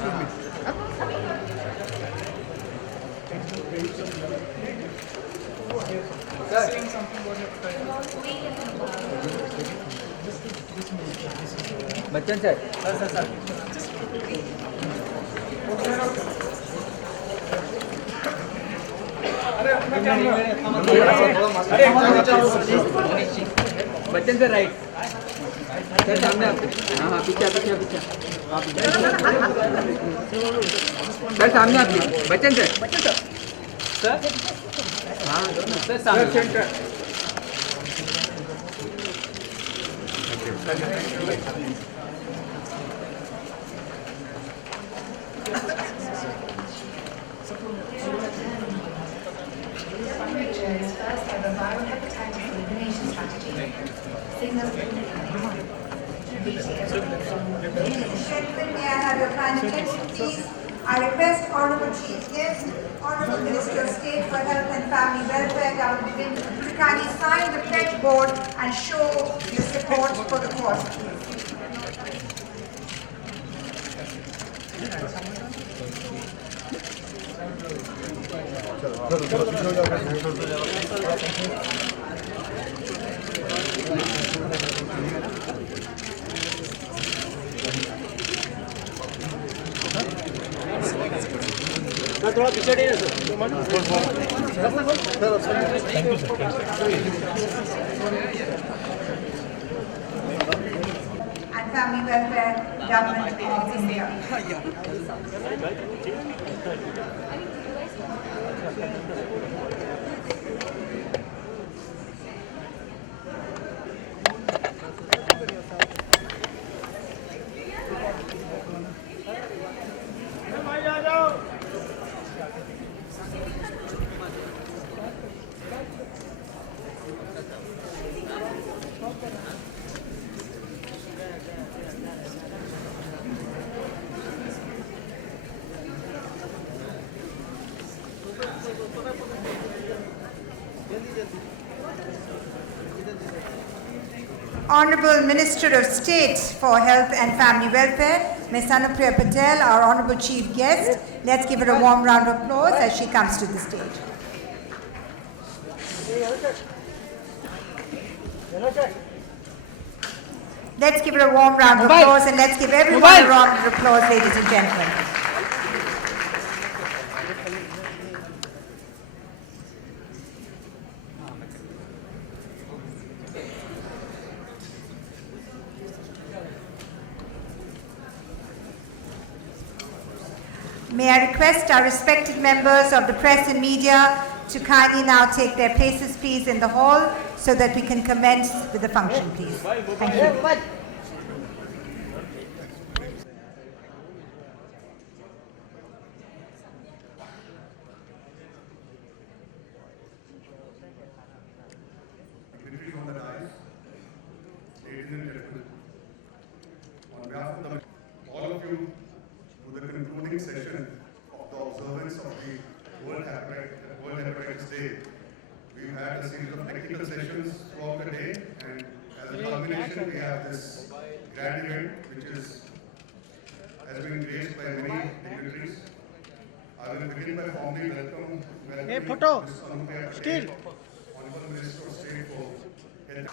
excuse me. Saying something about Bachchan sir. sir. Bachchan sir right sir सामने आप हाँ हाँ पीछे पीछे पीछे हाँ पीछे सर सामने आप बच्चन सर सर हाँ सर सामने centre First ever viral hepatitis elimination strategy. Gentlemen, may I have your kind attention, please? I request Honourable Chief Guest, Honourable Minister of State for Health and Family Welfare, Government to kindly sign the pledge board and show your support for the cause. थोड़ा पीछे नहीं है sir And Family Welfare, Government of India. Honourable Minister of State for Health and Family Welfare, Ms. Anupriya Patel, our Honourable Chief Guest. Let's give her a warm round of applause as she comes to the stage. Let's give her a warm round of applause and let's give everyone a round of applause, ladies and gentlemen. May I request our respected members of the press and media to kindly now take their places, please, in the hall so that we can commence with the function, please. Thank you. Dignitaries on the dais, ladies and gentlemen, on behalf of all of you, to the concluding session of the observance of the World Hepatitis Day. We've had a series of technical sessions throughout the day, and as a culmination, we have this grand event, which has been graced by many dignitaries. I will begin by formally welcoming Ms. Amitabh Bachchan, Honourable Minister of State for Health.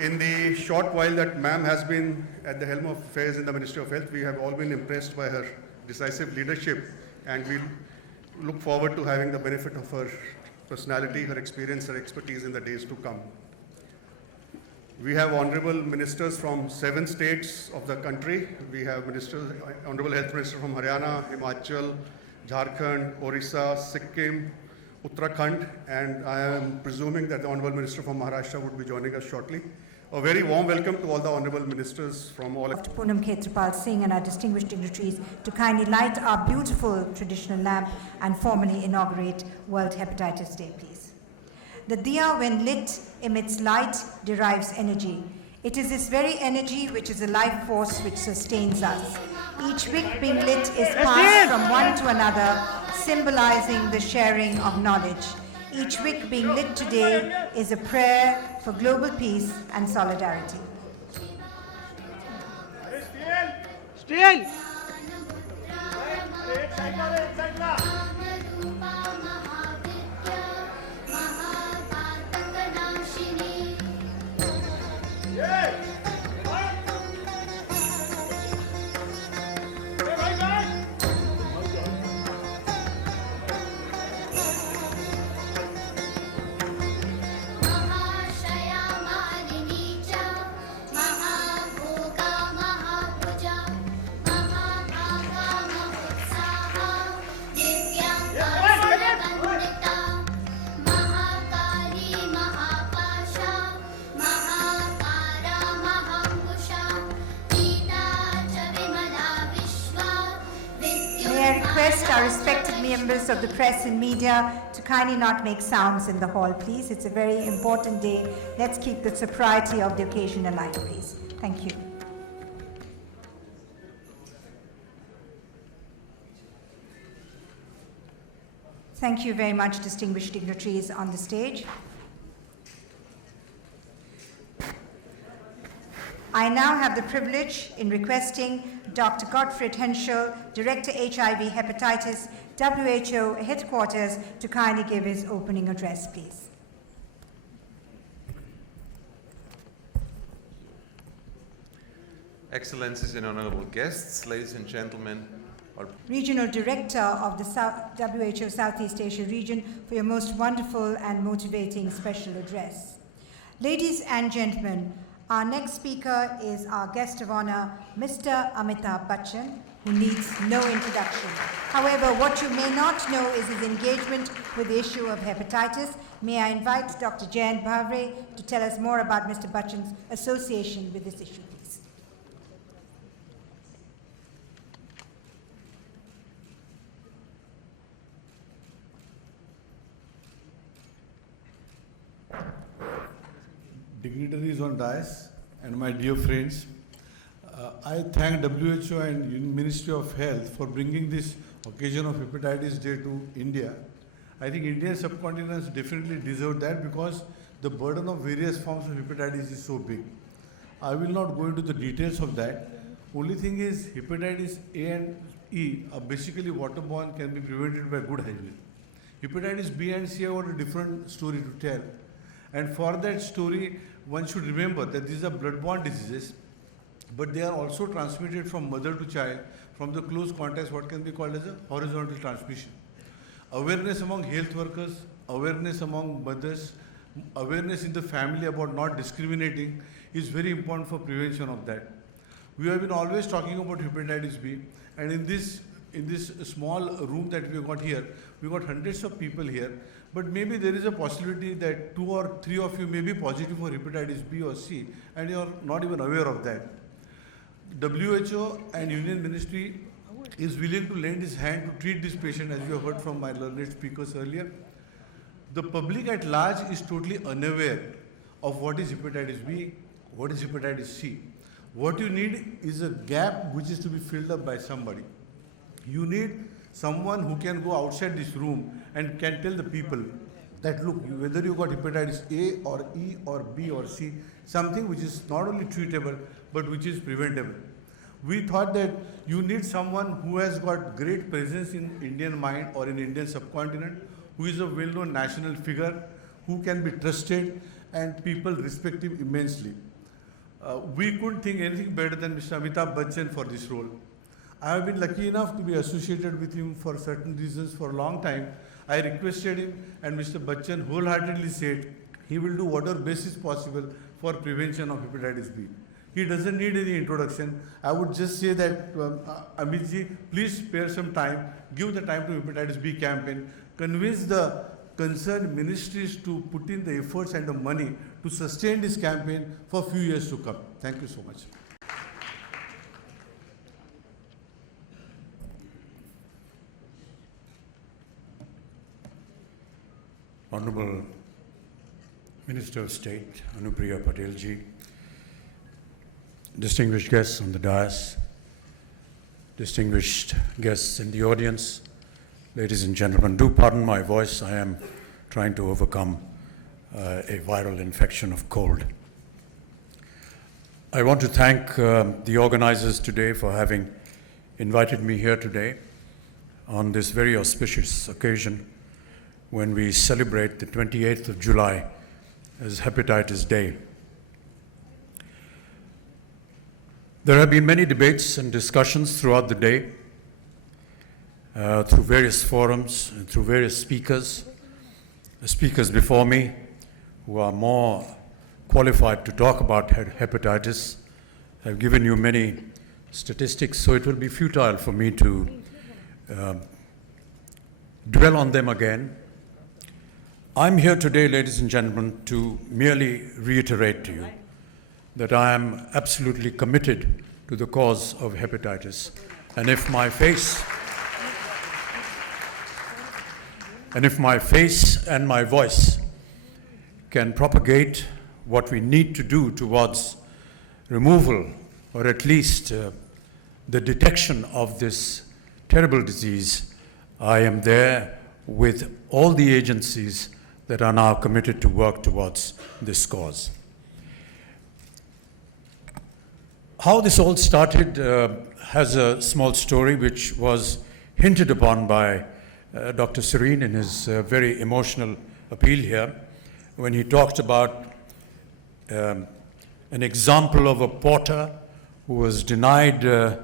In the short while that ma'am has been at the helm of affairs in the Ministry of Health, we have all been impressed by her decisive leadership, and we look forward to having the benefit of her personality, her experience, her expertise in the days to come. We have honorable ministers from 7 states of the country. We have Honorable Health Minister from Haryana, Himachal, Jharkhand, Orissa, Sikkim, Uttarakhand, and I am presuming that the Honorable Minister from Maharashtra would be joining us shortly. A very warm welcome to all the Honorable Ministers from all. Dr. Poonam Khetrapal Singh and our distinguished dignitaries to kindly light our beautiful traditional lamp and formally inaugurate World Hepatitis Day, please. The diya, when lit, emits light, derives energy. It is this very energy which is a life force which sustains us. Each wick being lit is passed from one to another, symbolizing the sharing of knowledge. Each wick being lit today is a prayer for global peace and solidarity. Our respected members of the press and media to kindly not make sounds in the hall, please. It's a very important day. Let's keep the sobriety of the occasion alive, please. Thank you. Thank you very much, distinguished dignitaries on the stage. I now have the privilege in requesting Dr. Gottfried Henschel, Director HIV Hepatitis, WHO Headquarters, to kindly give his opening address, please. Excellencies and honorable guests, ladies and gentlemen. Regional Director of the WHO Southeast Asia region, for your most wonderful and motivating special address. Ladies and gentlemen, our next speaker is our guest of honor, Mr. Amitabh Bachchan, who needs no introduction. However, what you may not know is his engagement with the issue of hepatitis. May I invite Dr. Jayant Bhavre to tell us more about Mr. Bachchan's association with this issue, please. Dignitaries on dais and my dear friends, I thank WHO and Ministry of Health for bringing this occasion of Hepatitis Day to India. I think Indian subcontinents definitely deserve that because the burden of various forms of hepatitis is so big. I will not go into the details of that. Only thing is hepatitis A and E are basically waterborne, can be prevented by good hygiene. Hepatitis B and C have got a different story to tell. And for that story, one should remember that these are blood-borne diseases, but they are also transmitted from mother to child from the close contacts, what can be called as a horizontal transmission. Awareness among health workers, awareness among mothers, awareness in the family about not discriminating is very important for prevention of that. We have been always talking about hepatitis B, and in this small room that we got here, we got hundreds of people here, but maybe there is a possibility that 2 or 3 of you may be positive for hepatitis B or C, and you are not even aware of that. WHO and Union Ministry is willing to lend his hand to treat this patient, as you have heard from my learned speakers earlier. The public at large is totally unaware of what is hepatitis B, what is hepatitis C. What you need is a gap which is to be filled up by somebody. You need someone who can go outside this room and can tell the people that, look, whether you got hepatitis A or E or B or C, something which is not only treatable, but which is preventable. We thought that you need someone who has got great presence in Indian mind or in Indian subcontinent, who is a well-known national figure, who can be trusted, and people respect him immensely. We couldn't think anything better than Mr. Amitabh Bachchan for this role. I have been lucky enough to be associated with him for certain reasons for a long time. I requested him, and Mr. Bachchan wholeheartedly said he will do whatever best is possible for prevention of hepatitis B. He doesn't need any introduction. I would just say that, Amitji, please spare some time, give the time to hepatitis B campaign, convince the concerned ministries to put in the efforts and the money to sustain this campaign for a few years to come. Thank you so much. Honorable Minister of State, Anupriya Patel ji, distinguished guests on the dais, distinguished guests in the audience, ladies and gentlemen, do pardon my voice. I am trying to overcome a viral infection of cold. I want to thank the organizers today for having invited me here today. on this very auspicious occasion when we celebrate the 28th of July as Hepatitis Day. There have been many debates and discussions throughout the day, through various forums and through various speakers. The speakers before me, who are more qualified to talk about hepatitis, have given you many statistics, so it will be futile for me to dwell on them again. I'm here today, ladies and gentlemen, to merely reiterate to you that I am absolutely committed to the cause of hepatitis. And if my face and my voice can propagate what we need to do towards removal, or at least the detection of this terrible disease, I am there with all the agencies that are now committed to work towards this cause. How this all started has a small story which was hinted upon by Dr. Serene in his very emotional appeal here, when he talked about an example of a porter who was denied a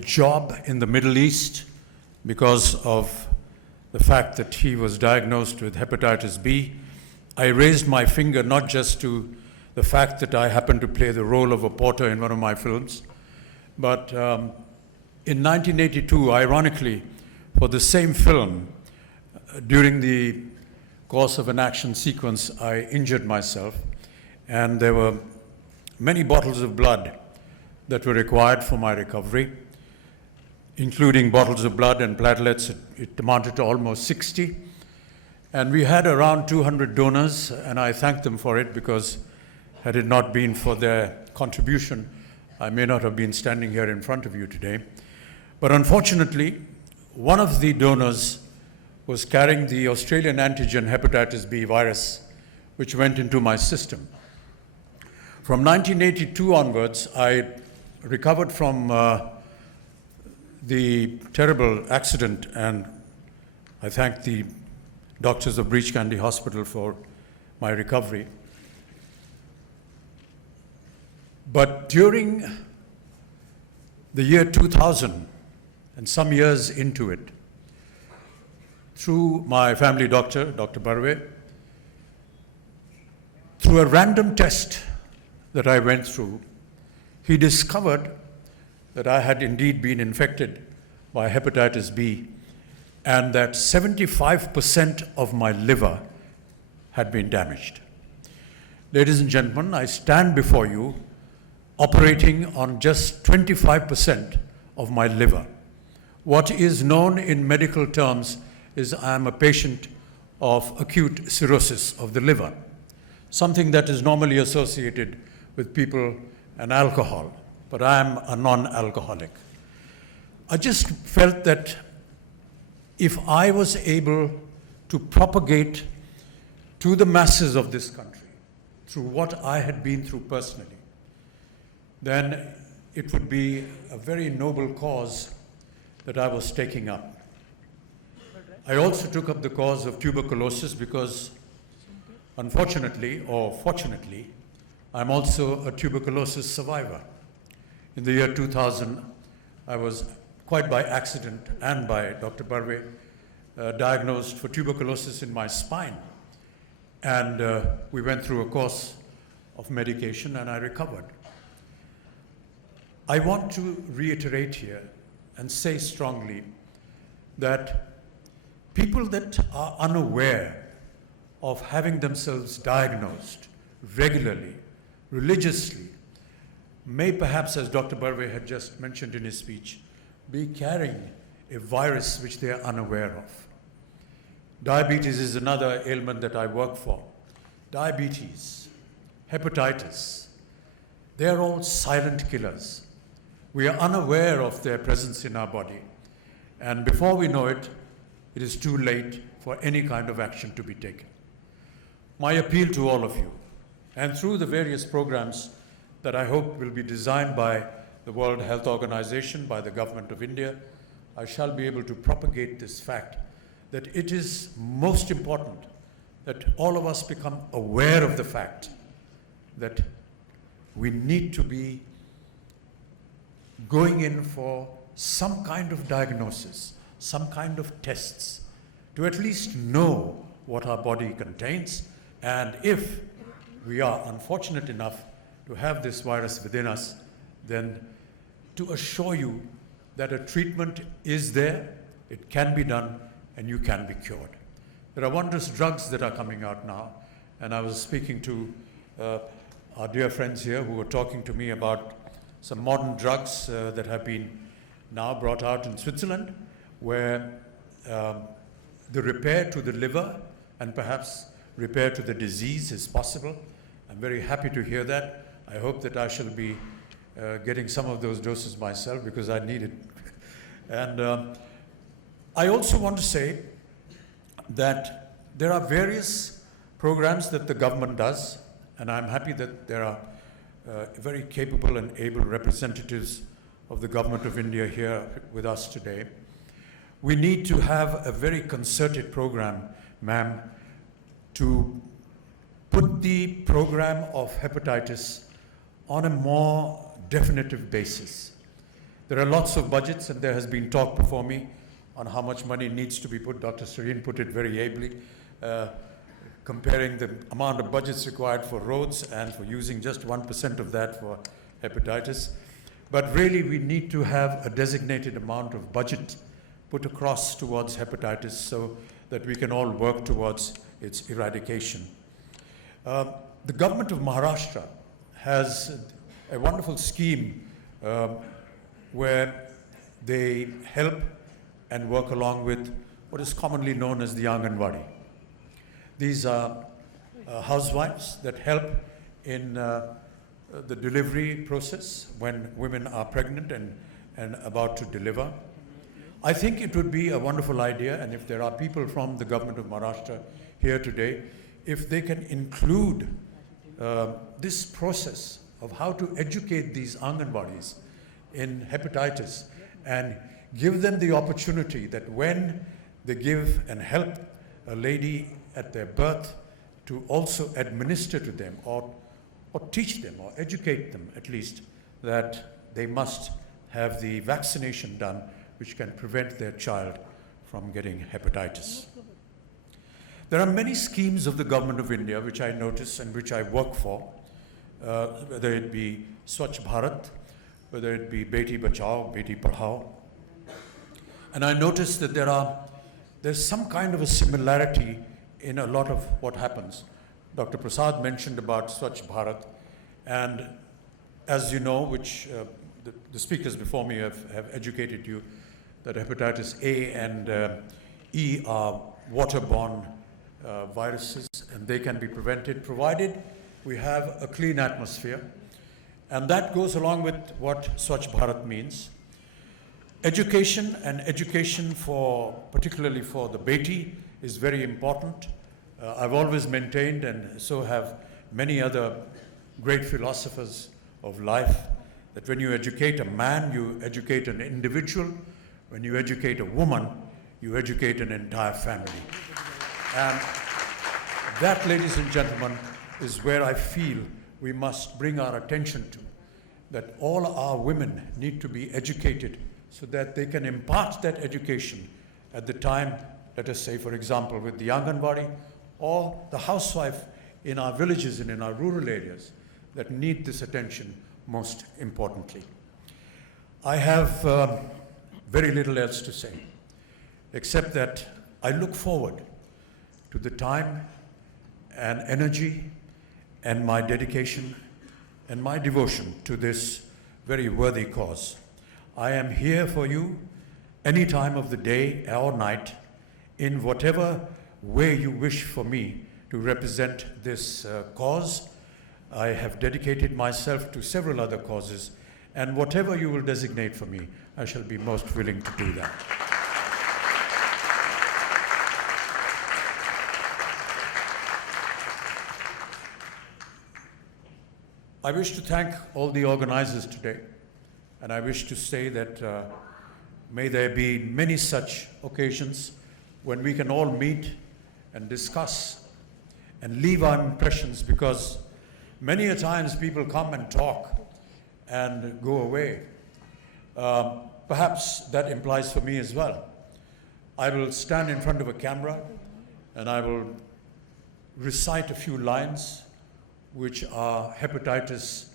job in the Middle East because of the fact that he was diagnosed with hepatitis B. I raised my finger not just to the fact that I happened to play the role of a porter in one of my films, but in 1982, ironically, for the same film, during the course of an action sequence, I injured myself, and there were many bottles of blood that were required for my recovery, including bottles of blood and platelets. It amounted to almost 60. And we had around 200 donors, and I thanked them for it, because had it not been for their contribution, I may not have been standing here in front of you today. But unfortunately, one of the donors was carrying the Australian antigen hepatitis B virus, which went into my system. From 1982 onwards, I recovered from the terrible accident, and I thank the doctors of Breach Candy Hospital for my recovery. But during the year 2000, and some years into it, through my family doctor, Dr. Barve, through a random test that I went through, he discovered that I had indeed been infected by hepatitis B, and that 75% of my liver had been damaged. Ladies and gentlemen, I stand before you operating on just 25% of my liver. What is known in medical terms is I am a patient of acute cirrhosis of the liver, something that is normally associated with people and alcohol, but I am a non-alcoholic. I just felt that if I was able to propagate to the masses of this country through what I had been through personally, then it would be a very noble cause that I was taking up. I also took up the cause of tuberculosis because, unfortunately or fortunately, I'm also a tuberculosis survivor. In the year 2000, I was, quite by accident and by Dr. Barve, diagnosed for tuberculosis in my spine. And we went through a course of medication and I recovered. I want to reiterate here and say strongly that people that are unaware of having themselves diagnosed regularly, religiously, may perhaps, as Dr. Barve had just mentioned in his speech, be carrying a virus which they are unaware of. Diabetes is another ailment that I work for. Diabetes, hepatitis, they are all silent killers. We are unaware of their presence in our body. And before we know it, it is too late for any kind of action to be taken. My appeal to all of you, and through the various programs that I hope will be designed by the World Health Organization, by the Government of India, I shall be able to propagate this fact that it is most important that all of us become aware of the fact that we need to be going in for some kind of diagnosis, some kind of tests, to at least know what our body contains, and if we are unfortunate enough to have this virus within us, then to assure you that a treatment is there, it can be done, and you can be cured. There are wondrous drugs that are coming out now, and I was speaking to our dear friends here who were talking to me about some modern drugs that have been now brought out in Switzerland, where the repair to the liver and perhaps repair to the disease is possible. I'm very happy to hear that. I hope that I shall be getting some of those doses myself because I need it. And I also want to say that there are various programs that the government does, and I'm happy that there are very capable and able representatives of the government of India here with us today. We need to have a very concerted program, ma'am, to put the program of hepatitis on a more definitive basis. There are lots of budgets, and there has been talk before me on how much money needs to be put. Dr. Sareen put it very ably, comparing the amount of budgets required for roads and for using just 1% of that for hepatitis. But really, we need to have a designated amount of budget put across towards hepatitis so that we can all work towards its eradication. The government of Maharashtra has a wonderful scheme where they help and work along with what is commonly known as the aanganwadi. These are housewives that help in the delivery process when women are pregnant and about to deliver. I think it would be a wonderful idea, and if there are people from the government of Maharashtra here today, if they can include this process of how to educate these aanganwadis in hepatitis and give them the opportunity that when they give and help a lady at their birth, to also administer to them or teach them or educate them at least that they must have the vaccination done which can prevent their child from getting hepatitis. There are many schemes of the government of India which I notice and which I work for, whether it be Swachh Bharat, whether it be Beti Bachao, Beti Padhao. And I notice that there's some kind of a similarity in a lot of what happens. Dr. Prasad mentioned about Swachh Bharat, and as you know, which the speakers before me have educated you, that hepatitis A and E are waterborne viruses, and they can be prevented provided we have a clean atmosphere. And that goes along with what Swachh Bharat means. Education, and education particularly for the Beti, is very important. I've always maintained, and so have many other great philosophers of life, that when you educate a man, you educate an individual. When you educate a woman, you educate an entire family. And that, ladies and gentlemen, is where I feel we must bring our attention to, that all our women need to be educated so that they can impart that education at the time, let us say, for example, with the Aanganwadi or the housewife in our villages and in our rural areas that need this attention most importantly. I have very little else to say, except that I look forward to the time and energy and my dedication and my devotion to this very worthy cause. I am here for you any time of the day or night, in whatever way you wish for me to represent this cause. I have dedicated myself to several other causes, and whatever you will designate for me, I shall be most willing to do that. I wish to thank all the organizers today, and I wish to say that May there be many such occasions when we can all meet and discuss and leave our impressions, because many a times people come and talk and go away. Perhaps that implies for me as well. I will stand in front of a camera and I will recite a few lines which are hepatitis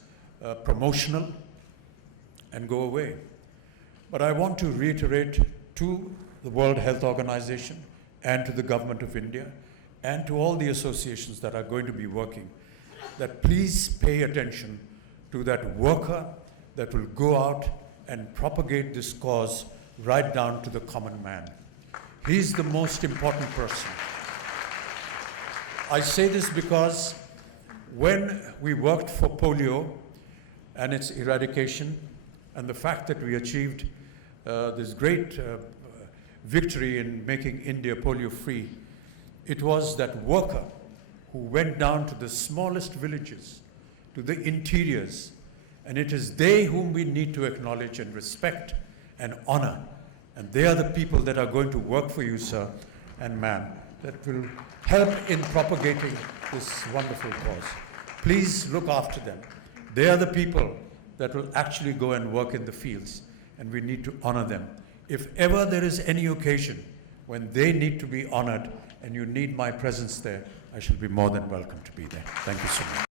promotional and go away. But I want to reiterate to the World Health Organization and to the Government of India and to all the associations that are going to be working, that please pay attention to that worker that will go out and propagate this cause right down to the common man. He's the most important person. I say this because when we worked for polio and its eradication, and the fact that we achieved this great victory in making India polio-free, it was that worker who went down to the smallest villages, to the interiors, and it is they whom we need to acknowledge and respect and honor. And they are the people that are going to work for you, sir and ma'am, that will help in propagating this wonderful cause. Please look after them. They are the people that will actually go and work in the fields, and we need to honor them. If ever there is any occasion when they need to be honored and you need my presence there, I shall be more than welcome to be there. Thank you so much.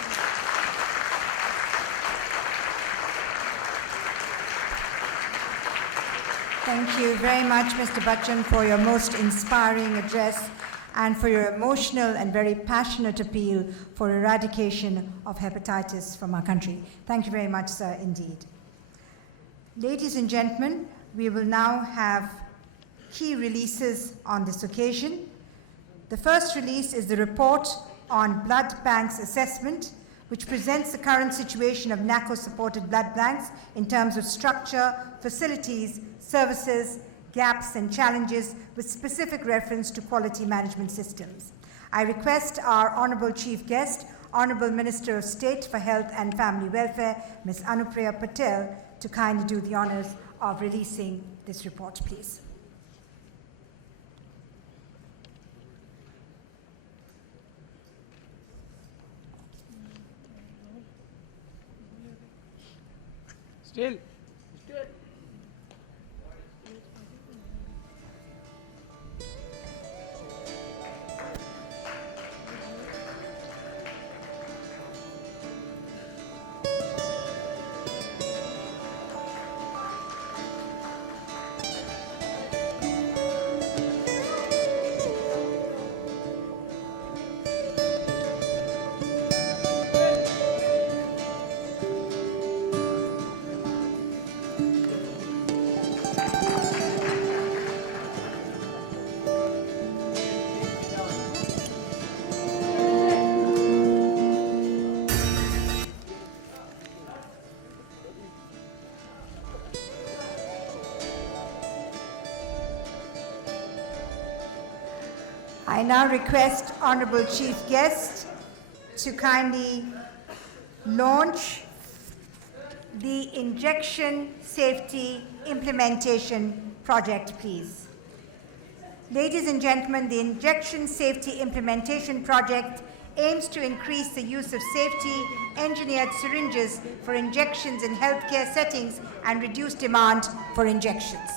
Thank you very much, Mr. Bachchan, for your most inspiring address and for your emotional and very passionate appeal for eradication of hepatitis from our country. Thank you very much, sir, indeed. Ladies and gentlemen, we will now have key releases on this occasion. The first release is the report on blood banks assessment, which presents the current situation of NACO-supported blood banks in terms of structure, facilities, services, gaps and challenges with specific reference to quality management systems. I request our Honourable Chief Guest, Honourable Minister of State for Health and Family Welfare, Ms. Anupriya Patel, to kindly do the honours of releasing this report, please. Still. I now request Honourable Chief Guest to kindly launch the Injection Safety Implementation Project, please. Ladies and gentlemen, the Injection Safety Implementation Project aims to increase the use of safety-engineered syringes for injections in healthcare settings and reduce demand for injections.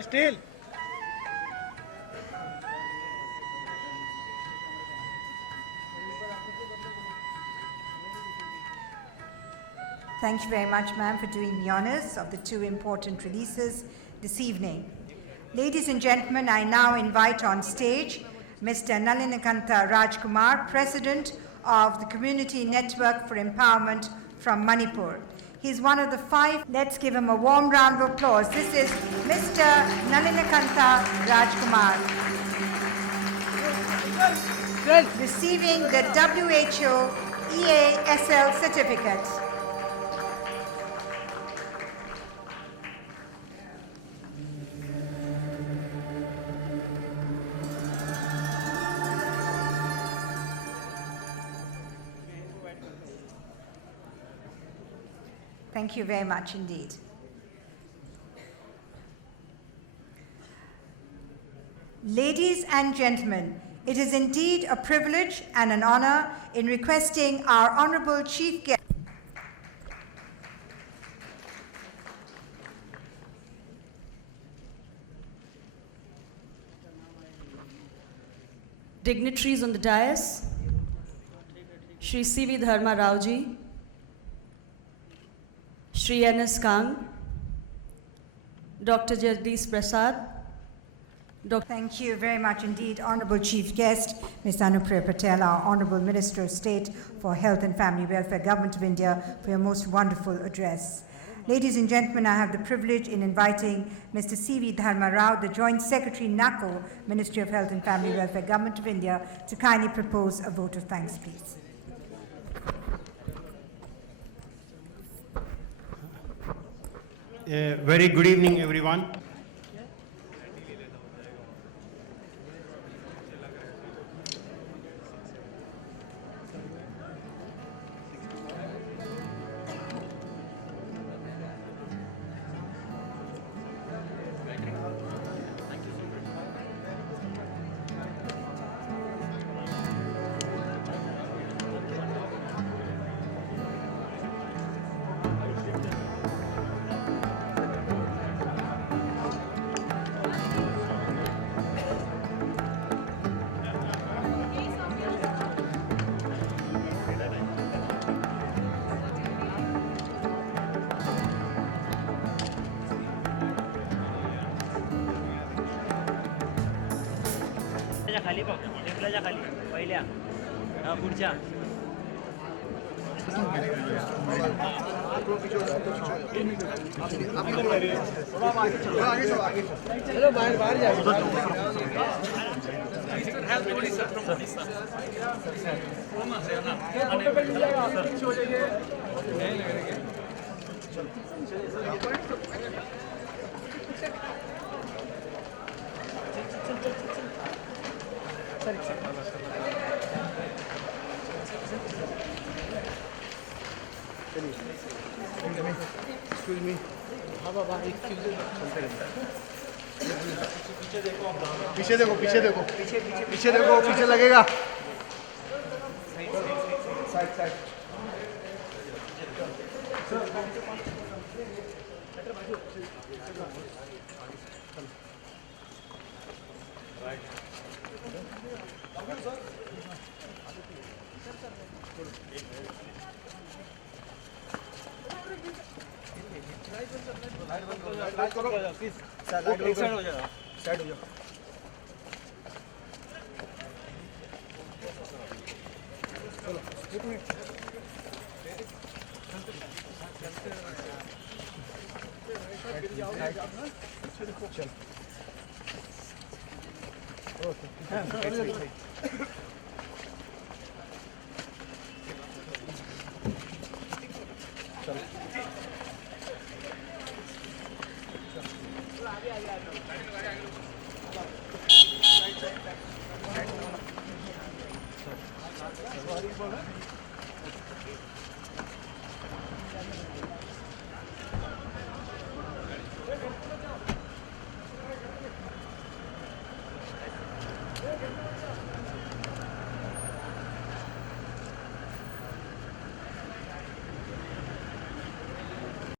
Still. Thank you very much, ma'am, for doing the honors of the two important releases this evening. Ladies and gentlemen, I now invite on stage Mr. Nalinakanta Rajkumar, President of the Community Network for Empowerment from Manipur. He's one of the 5. Let's give him a warm round of applause. This is Mr. Nalinakanta Rajkumar, receiving the WHO EASL certificate. Thank you very much indeed. Ladies and gentlemen, it is indeed a privilege and an honor in requesting our Honorable Chief Guest, dignitaries on the dais, Shri C.V. Dharma Raoji, Shri N.S. Kang, Dr. Jagdish Prasad, Thank you very much indeed, Honorable Chief Guest, Ms. Anupriya Patel, our Honorable Minister of State for Health and Family Welfare, Government of India, for your most wonderful address. Ladies and gentlemen, I have the privilege in inviting Mr. C.V. Dharma Rao, the Joint Secretary, NACO, Ministry of Health and Family Welfare, Government of India, to kindly propose a vote of thanks, please. Very good evening, everyone. खाली बघ टेबलाच्या खाली पहिल्या हा पुढच्या चलो बाहर बाहर जा Excuse me. हाँ बाबा एक चीज़ पीछे देखो पीछे देखो पीछे पीछे पीछे देखो पीछे लगेगा साइड साइड एक साइड हो जाओ साइड हो जाओ चलो एक मिनट चल ओके चल